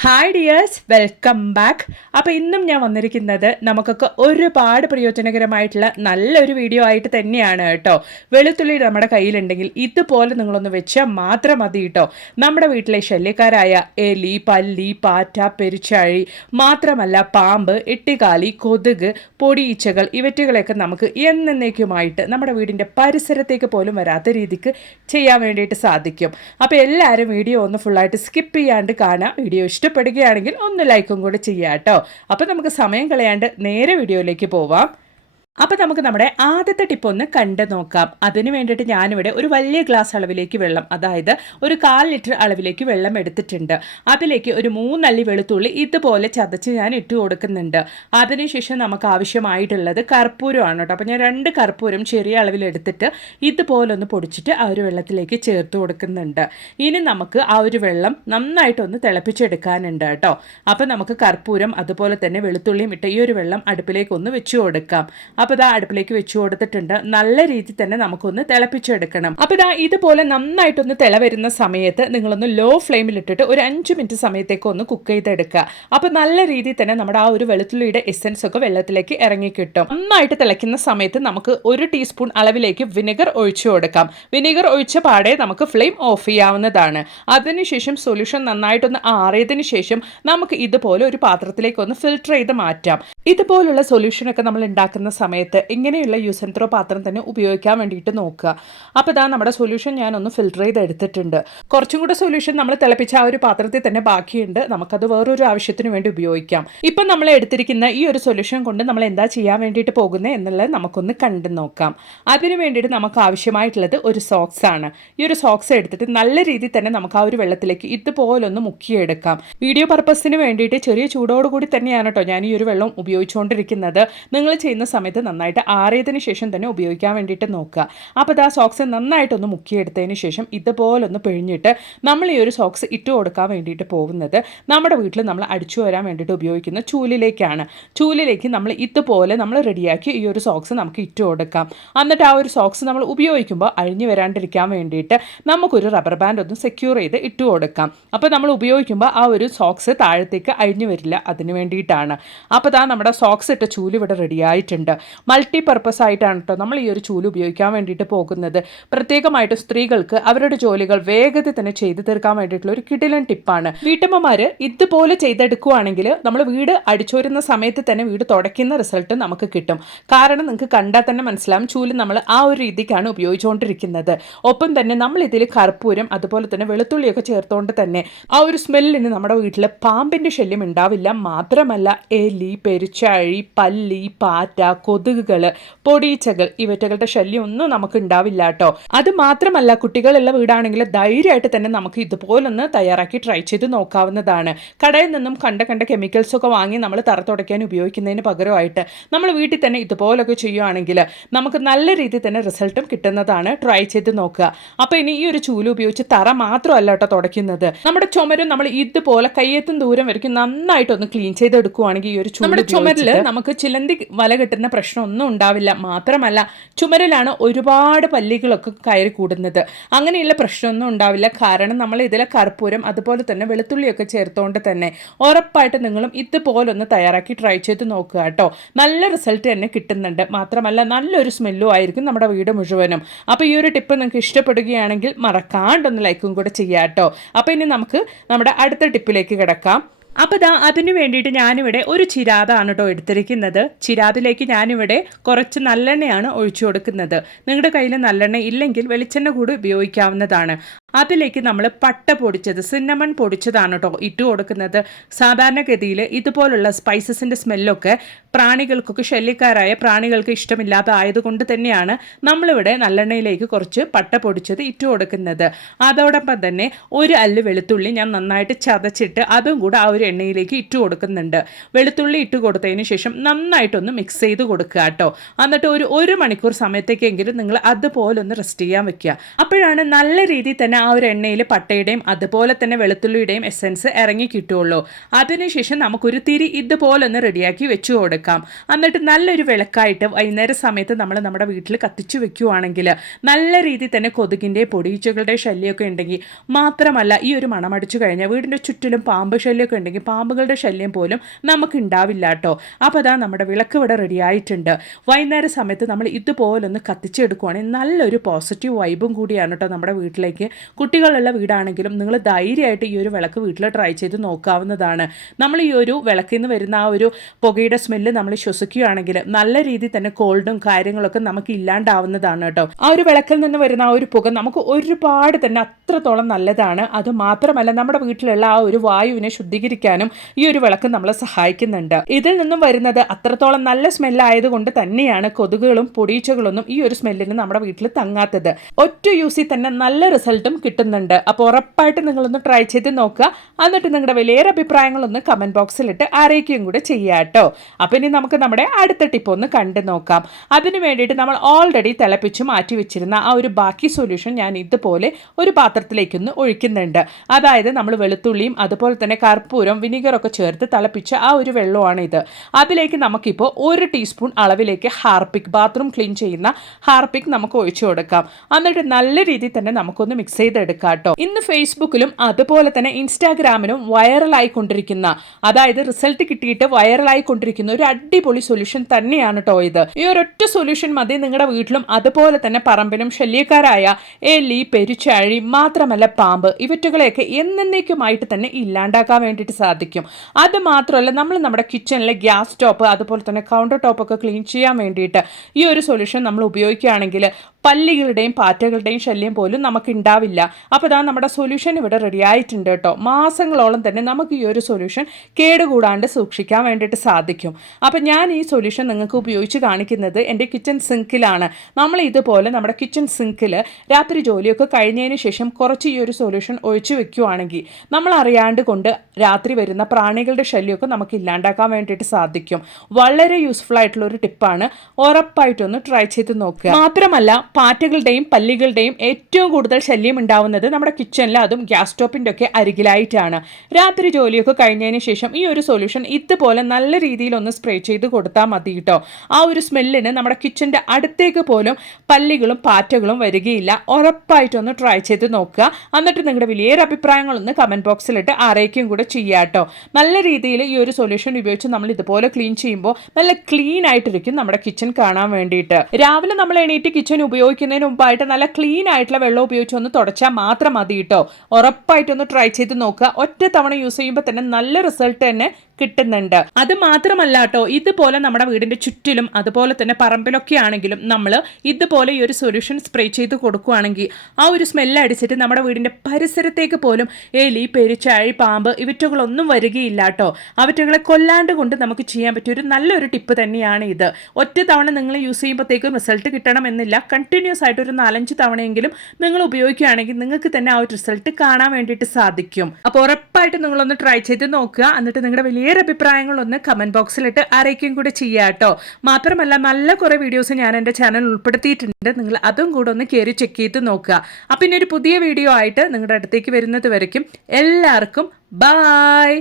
Hi dears, welcome back. അപ്പോൾ ഇന്നും ഞാൻ വന്നിരിക്കുന്നത് നമുക്കൊക്കെ ഒരുപാട് പ്രയോജനകരമായിട്ടുള്ള നല്ലൊരു വീഡിയോ ആയിട്ട് തന്നെയാണ് കേട്ടോ. വെളുത്തുള്ളി നമ്മുടെ കയ്യിലുണ്ടെങ്കിൽ ഇതുപോലെ നിങ്ങളൊന്ന് വെച്ചാൽ മാത്രം മതി കേട്ടോ. നമ്മുടെ വീട്ടിലെ ശല്യക്കാരായ എലി, പല്ലി, പാറ്റ, പെരുച്ചാഴി, മാത്രമല്ല പാമ്പ്, എട്ടികാലി, കൊതുക്, പൊടിയീച്ചകൾ ഇവറ്റുകളെയൊക്കെ നമുക്ക് എന്നേക്കുമായിട്ട് നമ്മുടെ വീടിൻ്റെ പരിസരത്തേക്ക് പോലും വരാത്ത രീതിക്ക് ചെയ്യാൻ വേണ്ടിയിട്ട് സാധിക്കും. അപ്പോൾ എല്ലാവരും വീഡിയോ ഒന്ന് ഫുള്ളായിട്ട് സ്കിപ്പ് ചെയ്യാണ്ട് കാണാം. വീഡിയോ ഇഷ്ടപ്പെടുകയാണെങ്കിൽ ഒന്ന് ലൈക്കും കൂടി ചെയ്യാം കേട്ടോ. അപ്പോൾ നമുക്ക് സമയം കളയാണ്ട് നേരെ വീഡിയോയിലേക്ക് പോവാം. അപ്പോൾ നമുക്ക് നമ്മുടെ ആദ്യത്തെ ടിപ്പ് ഒന്ന് കണ്ടു നോക്കാം. അതിന് വേണ്ടിയിട്ട് ഞാനിവിടെ ഒരു വലിയ ഗ്ലാസ് അളവിലേക്ക് വെള്ളം, അതായത് ഒരു 1/4 ലിറ്റർ അളവിലേക്ക് വെള്ളം എടുത്തിട്ടുണ്ട്. അതിലേക്ക് ഒരു 3 അല്ലി വെളുത്തുള്ളി ഇതുപോലെ ചതച്ച് ഞാൻ ഇട്ട് കൊടുക്കുന്നുണ്ട്. അതിനുശേഷം നമുക്ക് ആവശ്യമായിട്ടുള്ളത് കർപ്പൂരമാണ് കേട്ടോ. അപ്പോൾ ഞാൻ 2 കർപ്പൂരം ചെറിയ അളവിൽ എടുത്തിട്ട് ഇതുപോലെ ഒന്ന് പൊടിച്ചിട്ട് ആ ഒരു വെള്ളത്തിലേക്ക് ചേർത്ത് കൊടുക്കുന്നുണ്ട്. ഇനി നമുക്ക് ആ ഒരു വെള്ളം നന്നായിട്ടൊന്ന് തിളപ്പിച്ചെടുക്കാനുണ്ട് കേട്ടോ. അപ്പോൾ നമുക്ക് കർപ്പൂരം അതുപോലെ തന്നെ വെളുത്തുള്ളിയും ഇട്ട് ഈ ഒരു വെള്ളം അടുപ്പിലേക്ക് ഒന്ന് വെച്ച് കൊടുക്കാം. അപ്പോൾ ഇതാ അടുപ്പിലേക്ക് വെച്ച് കൊടുത്തിട്ടുണ്ട്. നല്ല രീതിയിൽ തന്നെ നമുക്കൊന്ന് തിളപ്പിച്ചെടുക്കണം. അപ്പോൾ ഇതാ ഇതുപോലെ നന്നായിട്ടൊന്ന് തിള വരുന്ന സമയത്ത് നിങ്ങളൊന്ന് ലോ ഫ്ലെയിമിൽ ഇട്ടിട്ട് ഒരു 5 മിനിറ്റ് സമയത്തേക്ക് ഒന്ന് കുക്ക് ചെയ്തെടുക്കുക. അപ്പോൾ നല്ല രീതിയിൽ തന്നെ നമ്മുടെ ആ ഒരു വെളുത്തുള്ളിയുടെ എസൻസ് ഒക്കെ വെള്ളത്തിലേക്ക് ഇറങ്ങി കിട്ടും. നന്നായിട്ട് തിളയ്ക്കുന്ന സമയത്ത് നമുക്ക് 1 ടീസ്പൂൺ അളവിലേക്ക് വിനെഗർ ഒഴിച്ചു കൊടുക്കാം. വിനെഗർ ഒഴിച്ച പാടെ നമുക്ക് ഫ്ലെയിം ഓഫ് ചെയ്യാവുന്നതാണ്. അതിനുശേഷം സൊല്യൂഷൻ നന്നായിട്ടൊന്ന് ആറിയതിനു ശേഷം നമുക്ക് ഇതുപോലെ ഒരു പാത്രത്തിലേക്ക് ഒന്ന് ഫിൽറ്റർ ചെയ്ത് മാറ്റാം. ഇതുപോലുള്ള സൊല്യൂഷനൊക്കെ നമ്മൾ ഉണ്ടാക്കുന്ന സമയത്ത് ഇങ്ങനെയുള്ള യൂസ് ആൻഡ് ത്രോ പാത്രം തന്നെ ഉപയോഗിക്കാൻ വേണ്ടിയിട്ട് നോക്കുക. അപ്പോൾ ഇതാ നമ്മുടെ സൊല്യൂഷൻ ഞാനൊന്ന് ഫിൽറ്റർ ചെയ്ത് എടുത്തിട്ടുണ്ട്. കുറച്ചും കൂടെ സൊല്യൂഷൻ നമ്മൾ തിളപ്പിച്ച ആ ഒരു പാത്രത്തിൽ തന്നെ ബാക്കിയുണ്ട്. നമുക്കത് വേറൊരു ആവശ്യത്തിന് വേണ്ടി ഉപയോഗിക്കാം. ഇപ്പം നമ്മൾ എടുത്തിരിക്കുന്ന ഈ ഒരു സൊല്യൂഷൻ കൊണ്ട് നമ്മൾ എന്താ ചെയ്യാൻ വേണ്ടിയിട്ട് പോകുന്നത് എന്നുള്ളത് നമുക്കൊന്ന് കണ്ടു നോക്കാം. അതിന് വേണ്ടിയിട്ട് നമുക്ക് ആവശ്യമായിട്ടുള്ളത് ഒരു സോക്സ് ആണ്. ഈ ഒരു സോക്സ് എടുത്തിട്ട് നല്ല രീതിയിൽ തന്നെ നമുക്ക് ആ ഒരു വെള്ളത്തിലേക്ക് ഇതുപോലൊന്ന് മുക്കിയെടുക്കാം. വീഡിയോ പർപ്പസിന് വേണ്ടിയിട്ട് ചെറിയ ചൂടോടുകൂടി തന്നെയാണ് കേട്ടോ ഞാൻ ഈ ഒരു വെള്ളം ഉപയോഗിച്ചുകൊണ്ടിരിക്കുന്നത്. നിങ്ങൾ ചെയ്യുന്ന സമയത്ത് നന്നായിട്ട് ആറിയതിന് ശേഷം തന്നെ ഉപയോഗിക്കാൻ വേണ്ടിയിട്ട് നോക്കുക. അപ്പോൾ ഇതാ സോക്സ് നന്നായിട്ടൊന്ന് മുക്കിയെടുത്തതിന് ശേഷം ഇതുപോലൊന്ന് പിഴിഞ്ഞിട്ട് നമ്മൾ ഈ ഒരു സോക്സ് ഇട്ട് കൊടുക്കാൻ വേണ്ടിയിട്ട് പോകുന്നത് നമ്മുടെ വീട്ടിൽ നമ്മൾ അടിച്ചു വരാൻ വേണ്ടിയിട്ട് ഉപയോഗിക്കുന്ന ചൂലിലേക്കാണ്. ചൂലിലേക്ക് നമ്മൾ ഇതുപോലെ നമ്മൾ റെഡിയാക്കി ഈ ഒരു സോക്സ് നമുക്ക് ഇട്ട് കൊടുക്കാം. എന്നിട്ട് ആ ഒരു സോക്സ് നമ്മൾ ഉപയോഗിക്കുമ്പോൾ അഴിഞ്ഞു വരാണ്ടിരിക്കാൻ വേണ്ടിയിട്ട് നമുക്കൊരു റബ്ബർ ബാൻഡ് ഒന്ന് സെക്യൂർ ചെയ്ത് ഇട്ട് കൊടുക്കാം. അപ്പോൾ നമ്മൾ ഉപയോഗിക്കുമ്പോൾ ആ ഒരു സോക്സ് താഴത്തേക്ക് അഴിഞ്ഞു വരില്ല. അതിന് വേണ്ടിയിട്ടാണ്. അപ്പോൾ ഇതാ നമ്മുടെ സോക്സ് ഇട്ട ചൂല് ഇവിടെ റെഡി ആയിട്ടുണ്ട്. മൾട്ടി പർപ്പസ് ആയിട്ടാണ് കേട്ടോ നമ്മൾ ഈ ഒരു ചൂല് ഉപയോഗിക്കാൻ വേണ്ടിയിട്ട് പോകുന്നത്. പ്രത്യേകമായിട്ട് സ്ത്രീകൾക്ക് അവരുടെ ജോലികൾ വേഗത്തിൽ തന്നെ ചെയ്തു തീർക്കാൻ വേണ്ടിയിട്ടുള്ള ഒരു കിടിലൻ ടിപ്പാണ്. വീട്ടമ്മമാർ ഇതുപോലെ ചെയ്തെടുക്കുകയാണെങ്കിൽ നമ്മൾ വീട് അടിച്ചോരുന്ന സമയത്ത് തന്നെ വീട് തുടയ്ക്കുന്ന റിസൾട്ട് നമുക്ക് കിട്ടും. കാരണം നിങ്ങൾക്ക് കണ്ടാൽ തന്നെ മനസ്സിലാവും ചൂല് നമ്മൾ ആ ഒരു രീതിക്കാണ് ഉപയോഗിച്ചുകൊണ്ടിരിക്കുന്നത്. ഒപ്പം തന്നെ നമ്മൾ ഇതിൽ കർപ്പൂരം അതുപോലെ തന്നെ വെളുത്തുള്ളിയൊക്കെ ചേർത്തുകൊണ്ട് തന്നെ ആ ഒരു സ്മെല്ലിന് നമ്മുടെ വീട്ടിൽ പാമ്പിൻ്റെ ശല്യം ഉണ്ടാവില്ല. മാത്രമല്ല എലി, പെരുച്ചാഴി, പല്ലി, പാറ്റ, കൊതുകുകൾ, പൊടിയീച്ചകൾ ഇവറ്റകളുടെ ശല്യം ഒന്നും നമുക്ക് ഉണ്ടാവില്ല കേട്ടോ. അത് മാത്രമല്ല കുട്ടികളുള്ള വീടാണെങ്കിൽ ധൈര്യമായിട്ട് തന്നെ നമുക്ക് ഇതുപോലൊന്ന് തയ്യാറാക്കി ട്രൈ ചെയ്ത് നോക്കാവുന്നതാണ്. കടയിൽ നിന്നും കണ്ട കെമിക്കൽസ് ഒക്കെ വാങ്ങി നമ്മൾ തറ തുടയ്ക്കാൻ ഉപയോഗിക്കുന്നതിന് പകരമായിട്ട് നമ്മൾ വീട്ടിൽ തന്നെ ഇതുപോലൊക്കെ ചെയ്യുകയാണെങ്കിൽ നമുക്ക് നല്ല രീതിയിൽ തന്നെ റിസൾട്ടും കിട്ടുന്നതാണ്. ട്രൈ ചെയ്ത് നോക്കുക. അപ്പോൾ ഇനി ഈ ഒരു ചൂല് ഉപയോഗിച്ച് തറ മാത്രമല്ല കേട്ടോ തുടയ്ക്കുന്നത്, നമ്മുടെ ചുമരും നമ്മൾ ഇതുപോലെ കയ്യെത്തും ദൂരം വരയ്ക്കും നന്നായിട്ടൊന്ന് ക്ലീൻ ചെയ്തെടുക്കുകയാണെങ്കിൽ ഈ ഒരു ചുമരിൽ നമുക്ക് ചിലന്തി വല കിട്ടുന്ന പ്രശ്നമൊന്നും ഉണ്ടാവില്ല. മാത്രമല്ല ചുമരിലാണ് ഒരുപാട് പല്ലികളൊക്കെ കയറി കൂടുന്നത്. അങ്ങനെയുള്ള പ്രശ്നമൊന്നും ഉണ്ടാവില്ല. കാരണം നമ്മൾ ഇതിലെ കർപ്പൂരം അതുപോലെ തന്നെ വെളുത്തുള്ളിയൊക്കെ ചേർത്തുകൊണ്ട് തന്നെ ഉറപ്പായിട്ട് നിങ്ങളും ഇതുപോലൊന്ന് തയ്യാറാക്കി ട്രൈ ചെയ്ത് നോക്കുക കേട്ടോ. നല്ല റിസൾട്ട് തന്നെ കിട്ടുന്നുണ്ട്. മാത്രമല്ല നല്ലൊരു സ്മെല്ലും ആയിരിക്കും നമ്മുടെ വീട് മുഴുവനും. അപ്പോൾ ഈ ഒരു ടിപ്പ് നിങ്ങൾക്ക് ഇഷ്ടപ്പെടുകയാണെങ്കിൽ മറക്കാണ്ടൊന്ന് ലൈക്കും കൂടെ ചെയ്യാം കേട്ടോ. അപ്പോൾ ഇനി നമുക്ക് നമ്മുടെ അടുത്ത ടിപ്പിലേക്ക് കിടക്കാം. അപ്പോൾ ഇതാ അതിന് വേണ്ടിയിട്ട് ഞാനിവിടെ ഒരു ചിരാതാണ് കേട്ടോ എടുത്തിരിക്കുന്നത്. ചിരാതിലേക്ക് ഞാനിവിടെ കുറച്ച് നല്ലെണ്ണയാണ് ഒഴിച്ചു കൊടുക്കുന്നത്. നിങ്ങളുടെ കയ്യിൽ നല്ലെണ്ണ ഇല്ലെങ്കിൽ വെളിച്ചെണ്ണ കൂടി ഉപയോഗിക്കാവുന്നതാണ്. അതിലേക്ക് നമ്മൾ പട്ട പൊടിച്ചത്, സിന്നമൺ പൊടിച്ചതാണ് കേട്ടോ ഇട്ട് കൊടുക്കുന്നത്. സാധാരണഗതിയിൽ ഇതുപോലുള്ള സ്പൈസസിൻ്റെ സ്മെല്ലൊക്കെ പ്രാണികൾക്കൊക്കെ ശല്യക്കാരായ പ്രാണികൾക്ക് ഇഷ്ടമില്ലാത്തതായതുകൊണ്ട് തന്നെയാണ് നമ്മളിവിടെ നല്ലെണ്ണയിലേക്ക് കുറച്ച് പട്ട പൊടിച്ചത് ഇട്ട് കൊടുക്കുന്നത്. അതോടൊപ്പം തന്നെ 1 അല്ലി വെളുത്തുള്ളി ഞാൻ നന്നായിട്ട് ചതച്ചിട്ട് അതും കൂടെ ആ ഒരു എണ്ണയിലേക്ക് ഇട്ട് കൊടുക്കുന്നുണ്ട്. വെളുത്തുള്ളി ഇട്ട് കൊടുത്തതിന് ശേഷം നന്നായിട്ടൊന്ന് മിക്സ് ചെയ്ത് കൊടുക്കുക കേട്ടോ. എന്നിട്ട് ഒരു 1 മണിക്കൂർ സമയത്തേക്കെങ്കിലും നിങ്ങൾ അതുപോലെ ഒന്ന് റെസ്റ്റ് ചെയ്യാൻ വെക്കുക. അപ്പോഴാണ് നല്ല രീതിയിൽ തന്നെ തന്നെ ആ ഒരു എണ്ണയിൽ പട്ടയുടെയും അതുപോലെ തന്നെ വെളുത്തുള്ളിയുടെയും എസൻസ് ഇറങ്ങി കിട്ടുള്ളൂ. അതിനുശേഷം നമുക്കൊരു തിരി ഇതുപോലെ ഒന്ന് റെഡിയാക്കി വെച്ചു കൊടുക്കാം. എന്നിട്ട് നല്ലൊരു വിളക്കായിട്ട് വൈകുന്നേര സമയത്ത് നമ്മൾ നമ്മുടെ വീട്ടിൽ കത്തിച്ചു വെക്കുകയാണെങ്കിൽ നല്ല രീതിയിൽ തന്നെ കൊതുകിൻ്റെ പൊടിയീച്ചകളുടെ ശല്യമൊക്കെ ഉണ്ടെങ്കിൽ, മാത്രമല്ല ഈ ഒരു മണമടിച്ചു കഴിഞ്ഞാൽ വീടിൻ്റെ ചുറ്റിലും പാമ്പ് ശല്യമൊക്കെ ഉണ്ടെങ്കിൽ പാമ്പുകളുടെ ശല്യം പോലും നമുക്ക് ഉണ്ടാവില്ല കേട്ടോ. അപ്പോൾ അതാ നമ്മുടെ വിളക്ക് ഇവിടെ റെഡി ആയിട്ടുണ്ട്. വൈകുന്നേര സമയത്ത് നമ്മൾ ഇതുപോലൊന്ന് കത്തിച്ചെടുക്കുകയാണെങ്കിൽ നല്ലൊരു പോസിറ്റീവ് വൈബും കൂടിയാണ് കേട്ടോ നമ്മുടെ വീട്ടിലേക്ക്. കുട്ടികളുള്ള വീടാണെങ്കിലും നിങ്ങൾ ധൈര്യമായിട്ട് ഈ ഒരു വിളക്ക് വീട്ടിൽ ട്രൈ ചെയ്ത് നോക്കാവുന്നതാണ്. നമ്മൾ ഈ ഒരു വിളക്കിൽ നിന്ന് വരുന്ന ആ ഒരു പുകയുടെ സ്മെല്ല് നമ്മൾ ശ്വസിക്കുകയാണെങ്കിൽ നല്ല രീതിയിൽ തന്നെ കോൾഡും കാര്യങ്ങളൊക്കെ നമുക്ക് ഇല്ലാണ്ടാവുന്നതാണ് കേട്ടോ. ആ ഒരു വിളക്കിൽ നിന്ന് വരുന്ന ആ ഒരു പുക നമുക്ക് ഒരുപാട് തന്നെ അത്രത്തോളം നല്ലതാണ്. അത് മാത്രമല്ല നമ്മുടെ വീട്ടിലുള്ള ആ ഒരു വായുവിനെ ശുദ്ധീകരിക്കാനും ഈ ഒരു വിളക്ക് നമ്മളെ സഹായിക്കുന്നുണ്ട്. ഇതിൽ നിന്നും വരുന്നത് അത്രത്തോളം നല്ല സ്മെല്ലായതുകൊണ്ട് തന്നെയാണ് കൊതുകുകളും പൊടിയീച്ചകളൊന്നും ഈ ഒരു സ്മെല്ലിന് നമ്മുടെ വീട്ടിൽ തങ്ങാത്തത്. ഒറ്റ യൂസിൽ തന്നെ നല്ല റിസൾട്ടും കിട്ടുന്നുണ്ട്. അപ്പോൾ ഉറപ്പായിട്ട് നിങ്ങളൊന്ന് ട്രൈ ചെയ്ത് നോക്കുക. എന്നിട്ട് നിങ്ങളുടെ വലിയൊരു അഭിപ്രായങ്ങളൊന്ന് കമന്റ് ബോക്സിലിട്ട് അറിയിക്കുകയും കൂടെ ചെയ്യാം കേട്ടോ. അപ്പോൾ ഇനി നമുക്ക് നമ്മുടെ അടുത്ത ടിപ്പ് ഒന്ന് കണ്ടു നോക്കാം. അതിന് വേണ്ടിയിട്ട് നമ്മൾ ഓൾറെഡി തിളപ്പിച്ച് മാറ്റി വെച്ചിരുന്ന ആ ഒരു ബാക്കി സൊല്യൂഷൻ ഞാൻ ഇതുപോലെ ഒരു പാത്രത്തിലേക്കൊന്ന് ഒഴിക്കുന്നുണ്ട്. അതായത് നമ്മൾ വെളുത്തുള്ളിയും അതുപോലെ തന്നെ കർപ്പൂരം വിനീഗറൊക്കെ ചേർത്ത് തിളപ്പിച്ച ആ ഒരു വെള്ളമാണ് ഇത്. അതിലേക്ക് നമുക്കിപ്പോൾ 1 ടീസ്പൂൺ അളവിലേക്ക് ഹാർപ്പിക്, ബാത്റൂം ക്ലീൻ ചെയ്യുന്ന ഹാർപ്പിക് നമുക്ക് ഒഴിച്ചു കൊടുക്കാം. എന്നിട്ട് നല്ല രീതിയിൽ തന്നെ നമുക്കൊന്ന് മിക്സ് ചെയ്തെടുക്കാം കേട്ടോ. ഇന്ന് ഫേസ്ബുക്കിലും അതുപോലെ തന്നെ ഇൻസ്റ്റാഗ്രാമിലും വൈറലായിക്കൊണ്ടിരിക്കുന്ന, അതായത് റിസൾട്ട് കിട്ടിയിട്ട് വൈറലായിക്കൊണ്ടിരിക്കുന്ന ഒരു അടിപൊളി സൊല്യൂഷൻ തന്നെയാണ് കേട്ടോ ഇത്. ഈ ഒരൊറ്റ സൊല്യൂഷൻ മതി നിങ്ങളുടെ വീട്ടിലും അതുപോലെ തന്നെ പറമ്പിലും ശല്യക്കാരായ എലി, പെരുച്ചാഴി, മാത്രമല്ല പാമ്പ്, ഇവറ്റുകളെയൊക്കെ എന്നേക്കുമായിട്ട് തന്നെ ഇല്ലാണ്ടാക്കാൻ വേണ്ടിയിട്ട് സാധിക്കും. അത് മാത്രമല്ല നമ്മൾ നമ്മുടെ കിച്ചണിലെ ഗ്യാസ് സ്റ്റോപ്പ് അതുപോലെ തന്നെ കൗണ്ടർ ടോപ്പൊക്കെ ക്ലീൻ ചെയ്യാൻ വേണ്ടിയിട്ട് ഈ ഒരു സൊല്യൂഷൻ നമ്മൾ ഉപയോഗിക്കുകയാണെങ്കിൽ പല്ലികളുടെയും പാറ്റകളുടെയും ശല്യം പോലും നമുക്ക് ഉണ്ടാവില്ല. അപ്പോൾ ഇതാ നമ്മുടെ സൊല്യൂഷൻ ഇവിടെ റെഡി ആയിട്ടുണ്ട് കേട്ടോ. മാസങ്ങളോളം തന്നെ നമുക്ക് ഈ ഒരു സൊല്യൂഷൻ കേടുകൂടാണ്ട് സൂക്ഷിക്കാൻ വേണ്ടിയിട്ട് സാധിക്കും. അപ്പോൾ ഞാൻ ഈ സൊല്യൂഷൻ നിങ്ങൾക്ക് ഉപയോഗിച്ച് കാണിക്കുന്നത് എൻ്റെ കിച്ചൺ സിങ്കിലാണ്. നമ്മൾ ഇതുപോലെ നമ്മുടെ കിച്ചൺ സിങ്കിൽ രാത്രി ജോലിയൊക്കെ കഴിഞ്ഞതിന് ശേഷം കുറച്ച് ഈ ഒരു സൊല്യൂഷൻ ഒഴിച്ചു വെക്കുകയാണെങ്കിൽ നമ്മൾ അറിയാണ്ട് കൊണ്ട് രാത്രി വരുന്ന പ്രാണികളുടെ ശല്യമൊക്കെ നമുക്ക് ഇല്ലാണ്ടാക്കാൻ വേണ്ടിയിട്ട് സാധിക്കും. വളരെ യൂസ്ഫുൾ ആയിട്ടുള്ള ഒരു ടിപ്പാണ്. ഉറപ്പായിട്ടൊന്ന് ട്രൈ ചെയ്ത് നോക്കുക. മാത്രമല്ല പാറ്റകളുടെയും പല്ലികളുടെയും ഏറ്റവും കൂടുതൽ ശല്യം ഉണ്ടാവുന്നത് നമ്മുടെ കിച്ചണിൽ, അതും ഗ്യാസ് സ്റ്റോപ്പിൻ്റെ ഒക്കെ അരികിലായിട്ടാണ്. രാത്രി ജോലിയൊക്കെ കഴിഞ്ഞതിന് ശേഷം ഈ ഒരു സൊല്യൂഷൻ ഇതുപോലെ നല്ല രീതിയിൽ ഒന്ന് സ്പ്രേ ചെയ്ത് കൊടുത്താൽ മതി കേട്ടോ. ആ ഒരു സ്മെല്ലിന് നമ്മുടെ കിച്ചൻ്റെ അടുത്തേക്ക് പോലും പല്ലികളും പാറ്റകളും വരികയില്ല. ഉറപ്പായിട്ടൊന്ന് ട്രൈ ചെയ്ത് നോക്കുക. എന്നിട്ട് നിങ്ങളുടെ വലിയൊരു അഭിപ്രായങ്ങളൊന്ന് കമൻറ്റ് ബോക്സിലിട്ട് അറിയിക്കുകയും കൂടെ ചെയ്യുക കേട്ടോ. നല്ല രീതിയിൽ ഈ ഒരു സൊല്യൂഷൻ ഉപയോഗിച്ച് നമ്മൾ ഇതുപോലെ ക്ലീൻ ചെയ്യുമ്പോൾ നല്ല ക്ലീൻ ആയിട്ടിരിക്കും നമ്മുടെ കിച്ചൺ കാണാൻ വേണ്ടിയിട്ട്. രാവിലെ നമ്മൾ എണീറ്റ് കിച്ചൺ ഉപയോഗിക്കുന്നതിന് മുമ്പായിട്ട് നല്ല ക്ലീൻ ആയിട്ടുള്ള വെള്ളം ഉപയോഗിച്ച് ഒന്ന് തുടച്ചാൽ മാത്രം മതി കേട്ടോ. ഉറപ്പായിട്ടൊന്ന് ട്രൈ ചെയ്ത് നോക്കുക. ഒറ്റ തവണ യൂസ് ചെയ്യുമ്പോൾ തന്നെ നല്ല റിസൾട്ട് തന്നെ കിട്ടുന്നുണ്ട്. അത് മാത്രമല്ല കേട്ടോ, ഇതുപോലെ നമ്മുടെ വീടിന്റെ ചുറ്റിലും അതുപോലെ തന്നെ പറമ്പിലൊക്കെ ആണെങ്കിലും നമ്മൾ ഇതുപോലെ ഈ ഒരു സൊല്യൂഷൻ സ്പ്രേ ചെയ്ത് കൊടുക്കുകയാണെങ്കിൽ ആ ഒരു സ്മെല്ല് അടിച്ചിട്ട് നമ്മുടെ വീടിന്റെ പരിസരത്തേക്ക് പോലും എലി, പെരുച്ചാഴി, പാമ്പ്, ഇവറ്റകളൊന്നും വരികയില്ല കേട്ടോ. അവറ്റകളെ കൊല്ലാണ്ട് കൊണ്ട് നമുക്ക് ചെയ്യാൻ പറ്റിയ ഒരു നല്ലൊരു ടിപ്പ് തന്നെയാണ് ഇത്. ഒറ്റ തവണ നിങ്ങൾ യൂസ് ചെയ്യുമ്പോഴത്തേക്കും റിസൾട്ട് കിട്ടണമെന്നില്ല. കണ്ടിന്യൂസ് ആയിട്ട് ഒരു 4-5 തവണയെങ്കിലും നിങ്ങൾ ഉപയോഗിക്കുകയാണെങ്കിൽ നിങ്ങൾക്ക് തന്നെ ആ ഒരു റിസൾട്ട് കാണാൻ വേണ്ടിയിട്ട് സാധിക്കും. അപ്പോൾ ഉറപ്പായിട്ട് നിങ്ങളൊന്ന് ട്രൈ ചെയ്ത് നോക്കുക. എന്നിട്ട് നിങ്ങളുടെ വലിയ അഭിപ്രായങ്ങളൊന്ന് കമന്റ് ബോക്സിലിട്ട് അറിയിക്കുകയും കൂടെ ചെയ്യാം കേട്ടോ. മാത്രമല്ല നല്ല കുറേ വീഡിയോസ് ഞാൻ എൻ്റെ ചാനൽ ഉൾപ്പെടുത്തിയിട്ടുണ്ട്. നിങ്ങൾ അതും കൂടെ ഒന്ന് കയറി ചെക്ക് ചെയ്ത് നോക്കുക. അപ്പം ഇനി ഒരു പുതിയ വീഡിയോ ആയിട്ട് നിങ്ങളുടെ അടുത്തേക്ക് വരുന്നത് വരയ്ക്കും എല്ലാവർക്കും ബൈ.